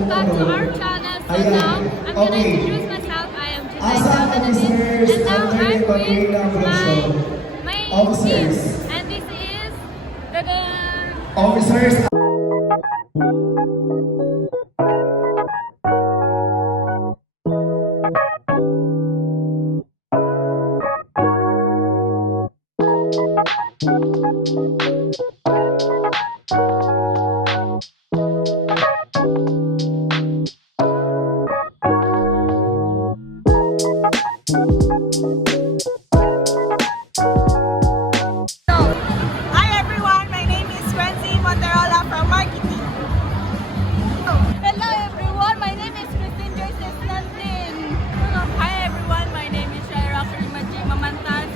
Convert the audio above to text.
welcome back to our channel. So now, I'm gonna introduce myself. I am July officers and now under I'm the program for the show. with my Officers. team. And this is the Officers. Hi everyone, my name is Wency Monterola from Marketing. Hello everyone, my name is Christine Joyce Nantin. Hi everyone, my name is Shaira Karimaji Mamantas.